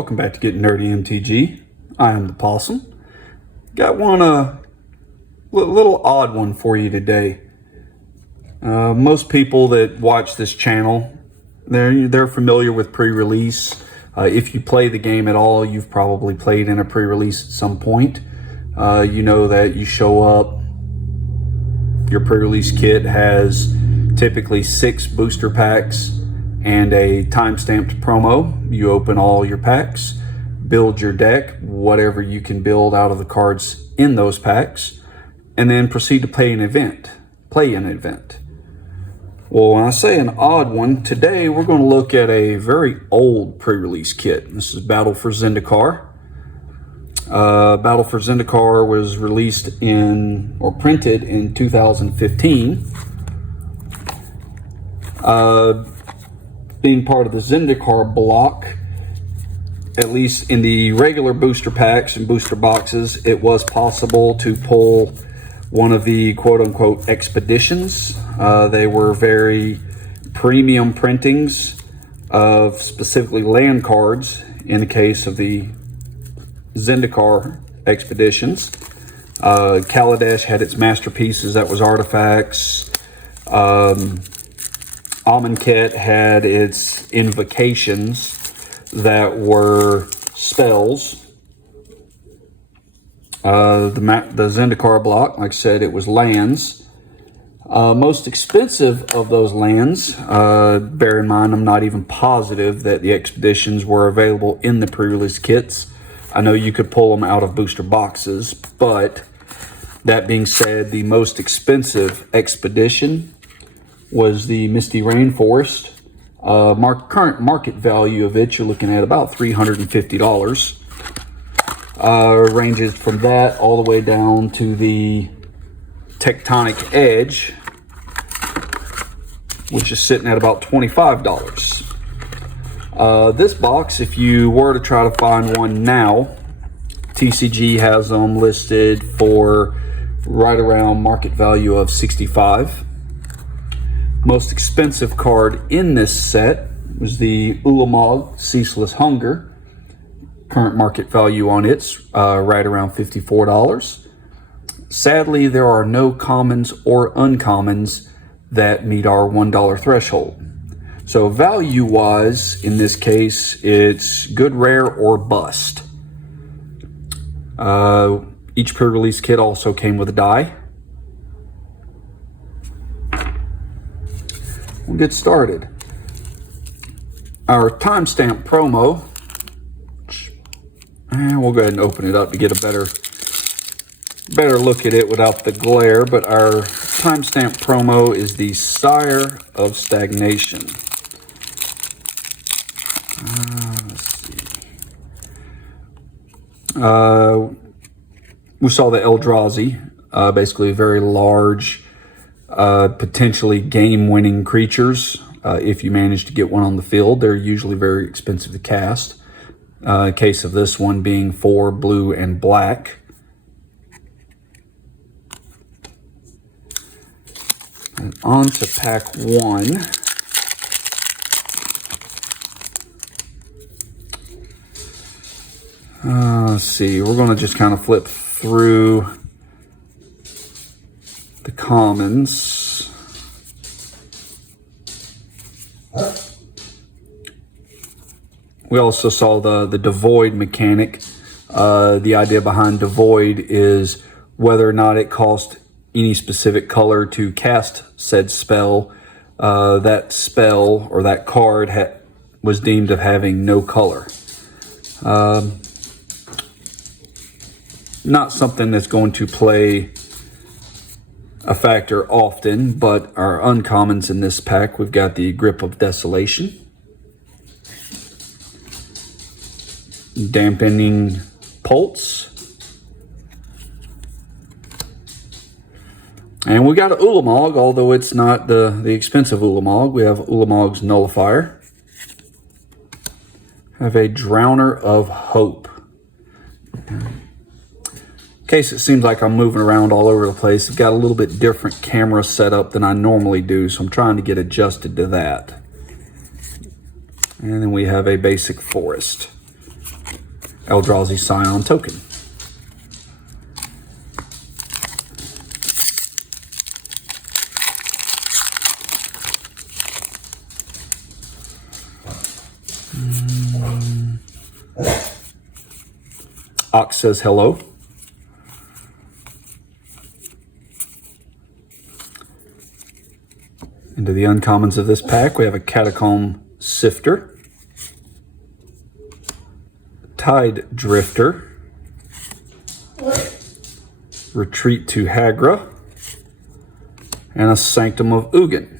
Welcome back to Getting Nerdy MTG. I am the Possum. Got one little odd one for you today. Most people that watch this channel, they're familiar with pre-release. If you play the game at all, you've probably played in a pre-release at some point. You know that you show up, your pre-release kit has typically 6 booster packs and a time-stamped promo. You open all your packs, build your deck, whatever you can build out of the cards in those packs, and then proceed to play an event. Well, when I say an odd one, today we're going to look at a very old pre-release kit. This is Battle for Zendikar. Battle for Zendikar was released printed in 2015. Being part of the Zendikar block, at least in the regular booster packs and booster boxes, it was possible to pull one of the quote-unquote expeditions. They were very premium printings of specifically land cards in the case of the Zendikar expeditions. Kaladesh had its masterpieces, that was artifacts. Amonkhet had its invocations that were spells. The Zendikar block, like I said, it was lands. Most expensive of those lands, bear in mind I'm not even positive that the expeditions were available in the pre-release kits. I know you could pull them out of booster boxes, but that being said, the most expensive expedition was the Misty Rainforest. Current market value of it, you're looking at about $350. Ranges from that all the way down to the Tectonic Edge, which is sitting at about $25. This box, if you were to try to find one now, TCG has them listed for right around market value of $65. Most expensive card in this set was the Ulamog Ceaseless Hunger. Current market value on it's right around $54. Sadly, there are no commons or uncommons that meet our $1 threshold. So value-wise, in this case, it's good, rare, or bust. Each pre-release kit also came with a die. We'll get started. Our timestamp promo, we'll go ahead and open it up to get a better look at it without the glare, but our timestamp promo is the Sire of Stagnation. Let's see. We saw the Eldrazi, basically very large, potentially game-winning creatures. If you manage to get one on the field, they're usually very expensive to cast. In case of this one being 4 blue and black. And on to pack 1. Let's see, we're going to just kind of flip through the commons. We also saw the devoid mechanic. The idea behind devoid is whether or not it cost any specific color to cast said spell. That spell or that card was deemed of having no color. Not something that's going to play a factor often, but our uncommons in this pack, we've got the Grip of Desolation, Dampening Pulse, and we got an Ulamog, although it's not the expensive Ulamog. We have Ulamog's Nullifier. Have a Drowner of Hope. In case it seems like I'm moving around all over the place, I've got a little bit different camera setup than I normally do, so I'm trying to get adjusted to that. And then we have a basic Forest. Eldrazi Scion token. Ox says hello. Into the uncommons of this pack, we have a Catacomb Sifter, Tide Drifter, Retreat to Hagra, and a Sanctum of Ugin.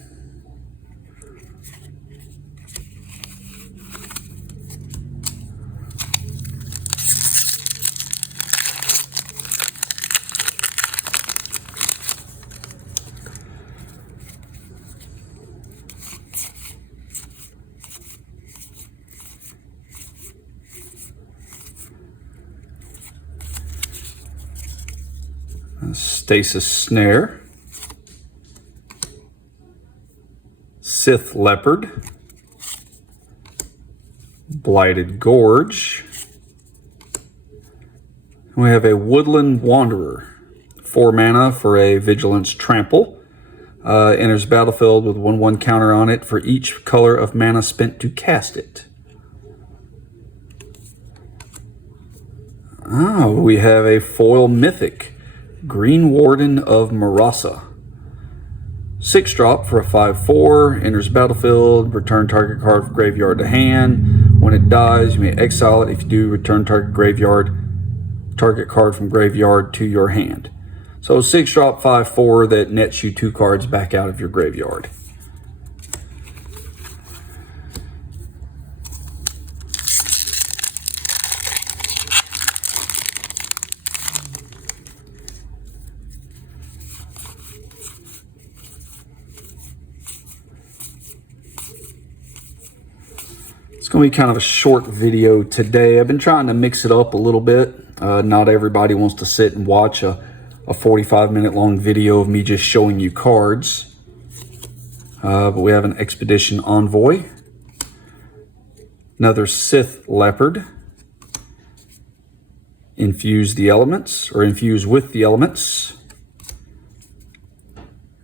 Stasis Snare, Sith Leopard, Blighted Gorge. We have a Woodland Wanderer, 4 mana for a Vigilance Trample. Enters battlefield with 1/1 counter on it for each color of mana spent to cast it. We have a foil Mythic, Green Warden of Marasa. 6-drop for a 5/4, enters battlefield, return target card from graveyard to hand. When it dies, you may exile it. If you do, return target card from graveyard to your hand. So 6-drop 5/4 that nets you 2 cards back out of your graveyard. It's going to be kind of a short video today. I've been trying to mix it up a little bit. Not everybody wants to sit and watch a 45-minute long video of me just showing you cards. But we have an Expedition Envoy, another Sith Leopard, Infuse the Elements, or Infuse with the Elements,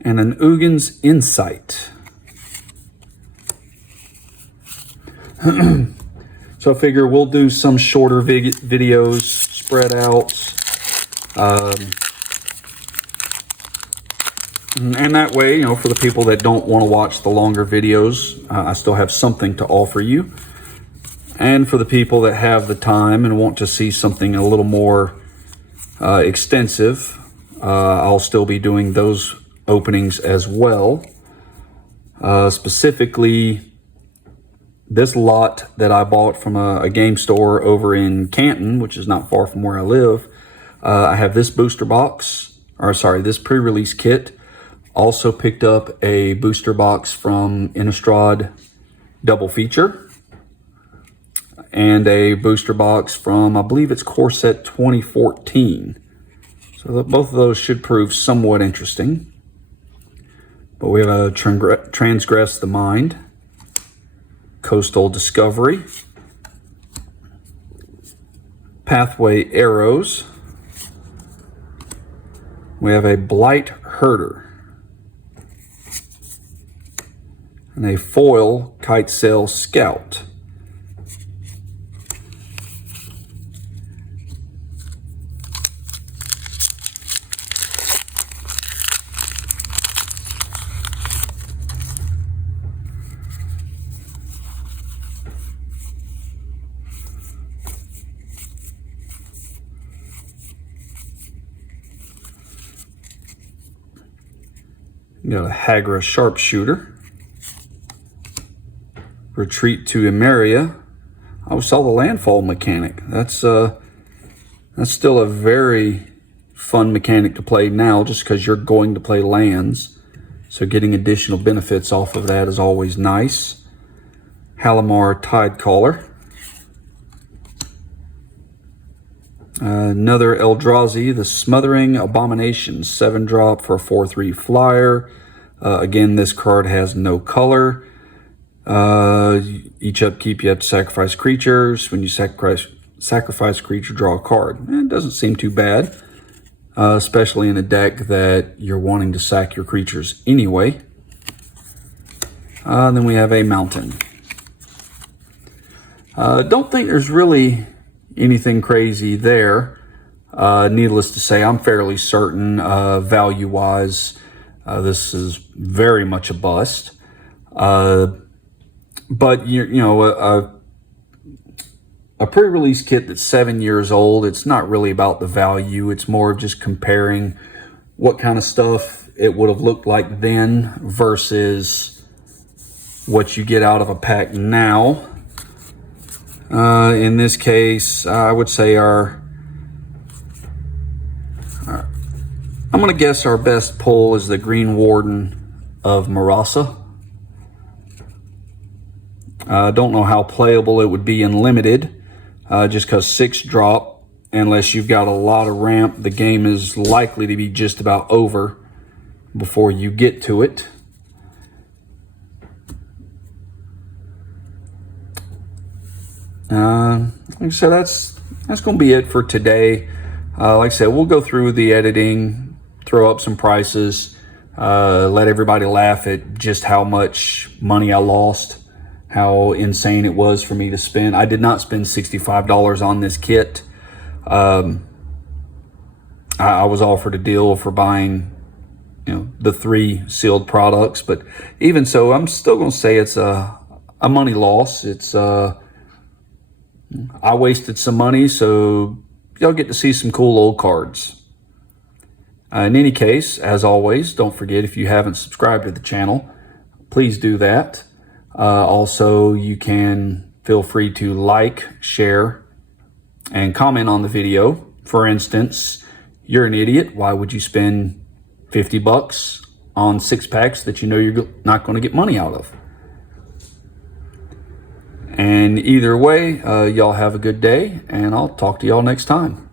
and an Ugin's Insight. So I figure we'll do some shorter videos spread out. And that way, for the people that don't want to watch the longer videos, I still have something to offer you. And for the people that have the time and want to see something a little more extensive, I'll still be doing those openings as well. Specifically, this lot that I bought from a game store over in Canton, which is not far from where I live, I have this booster box, this pre-release kit. Also picked up a booster box from Innistrad Double Feature, and a booster box from, I believe it's Core Set 2014. So both of those should prove somewhat interesting. But we have a Transgress the Mind, Coastal Discovery, Pathway Arrows. We have a Blight Herder, and a foil Kitesail Scout. You got a Hagra Sharpshooter, Retreat to Emeria. I saw the landfall mechanic. That's still a very fun mechanic to play now, just because you're going to play lands. So getting additional benefits off of that is always nice. Halimar Tidecaller. Another Eldrazi, the Smothering Abomination, 7-drop for a 4/3 flyer. Again, this card has no color. Each upkeep you have to sacrifice creatures. When you sacrifice sacrifice a creature, draw a card. It doesn't seem too bad, especially in a deck that you're wanting to sack your creatures anyway. Then we have a mountain. Don't think there's really anything crazy there. Needless to say, I'm fairly certain value-wise, this is very much a bust. But you know, a pre-release kit that's 7 years old, it's not really about the value. It's more of just comparing what kind of stuff it would have looked like then versus what you get out of a pack now. In this case, I would say I'm going to guess our best pull is the Green Warden of Marasa. I don't know how playable it would be in limited. Just because 6 drop, unless you've got a lot of ramp, the game is likely to be just about over before you get to it. Like I said, that's going to be it for today. Like I said, we'll go through the editing, throw up some prices, let everybody laugh at just how much money I lost, how insane it was for me to spend. I did not spend $65 on this kit. I was offered a deal for buying, you know, the 3 sealed products, but even so, I'm still going to say it's a money loss. It's I wasted some money, so y'all get to see some cool old cards. In any case, as always, don't forget, if you haven't subscribed to the channel, please do that. Also, you can feel free to like, share, and comment on the video. For instance, you're an idiot. Why would you spend 50 bucks on 6 packs that you know you're not going to get money out of? And either way, y'all have a good day, and I'll talk to y'all next time.